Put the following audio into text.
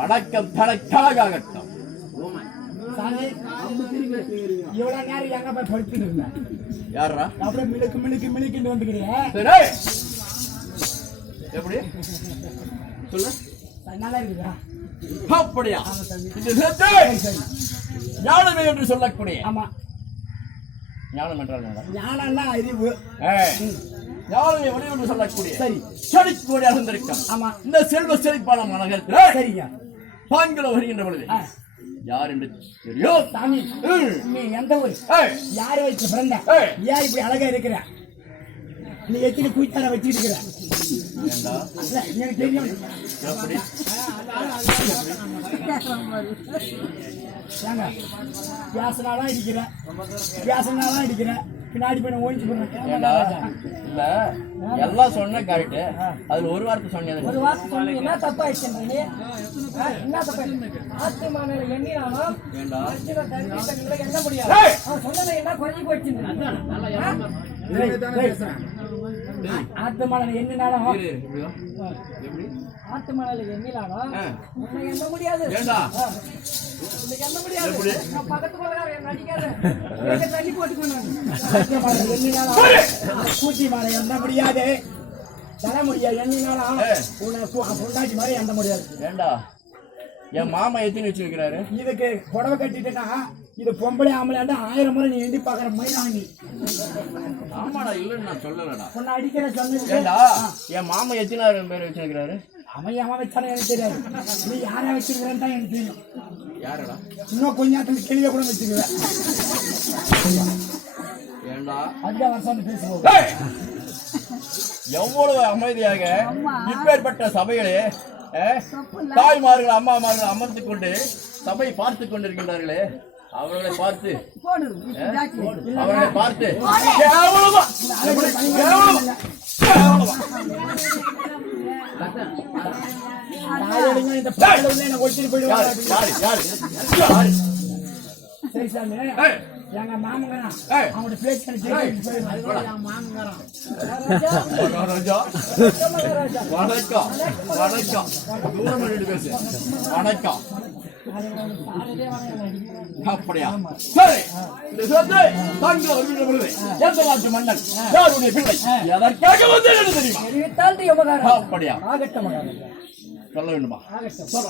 வணக்கம் தனக்காகட்டும். இவ்வளவு நேரம் எங்க போய் படுத்துட்டு இருந்தேன்? யாரா அப்படியே மினுக்கு மினுக்கு மினுக்குன்னு வந்துக்கிறீங்க. எப்படி சொல்லு? நல்லா இருக்குதா? அப்படியா? ஞானம் என்று சொல்லக்கூடிய. ஆமா, ஞானம் என்றால் ஞானம்னா அறிவு. ஞானம் என்று சொல்லக்கூடிய சரி செழிக்கோடியாக இருந்திருக்கும். ஆமா, இந்த செல்வ செழிப்பான நகரத்தில் சரிங்க பாங்கில வருகின்ற பொழுது யார் என்று தெரியும்? சாமி, நீ எந்த ஊர்? யாரு வச்சு பிறந்த? ஏன் இப்படி அழகா இருக்கிற? நீ எத்தனை கூட்டார வச்சு இருக்கிற? எனக்கு தெரியும். பேசினாலாம் இருக்கிற, பேசினாலாம் இருக்கிற, பின்னாடி போய் ஓய்ச்சி போடுறேன். இல்ல எல்லாம் சொன்ன கரெக்ட். அதுல ஒரு வார்த்தை சொன்னது, ஒரு வார்த்தை சொன்னீங்க என்ன தப்பாயிடுச்சு? என்ன தப்பாயிடுச்சு? ஆத்மானில எண்ணினாலும் என்ன முடியாது. சொன்னதை என்ன குறைஞ்சி போயிடுச்சு. ஆத்மானில எண்ணினாலும் ஆத்மானில எண்ணினாலும் என்ன முடியாது. பக்கத்து தண்ணி போட்டுக்கணும். பூச்சி மாலை எண்ண முடியாது, தர முடியாது. எண்ணினாலும் பொண்டாட்டி மாதிரி எண்ண முடியாது. ஏண்டா என் மாமா எத்தனை வச்சு வைக்கிறாரு? இதுக்கு புடவை கட்டிட்டுனா இது பொம்பளை ஆம்பளையாண்டா 1000 முறை நீ எண்ணி பாக்குற மொய். ஆமாடா, இல்லன்னு நான் சொல்லலடா. பொண்ணு அடிக்கிற சொன்னது. ஏண்டா என் மாமா எத்தனை பேர் வச்சு வைக்கிறாரு? அவன் வச்சானே எனக்கு தெரியாது. நீ யாரை வச்சிருக்கிறேன்னு தான் எனக்கு தெரியும். யாரடா? இன்னும் கொஞ்ச நேரத்துல கிளிய கூட வச்சுக்குவேன். ஏண்டா அதுதான் வருஷம் பேசுவோம். எவ்வளவு அமைதியாக இப்பேற்பட்ட சபைகளே தாய்மார்கள் அம்மாமார்கள் அமர்ந்து கொண்டு சபை பார்த்து கொண்டிருக்கின்றார்களே, அவர்களை பார்த்து சரி சாமி, எங்க மாமங்கிறான் அவங்களோட பேச்சு வணக்கம் வணக்கம் வணக்கம். அப்படியா? சரி, எந்த நாட்டு மன்னன் யாருடைய பிள்ளை எதற்காக வந்து தெரியுமா? அப்படியா? சொல்ல வேண்டுமா? சொல்ல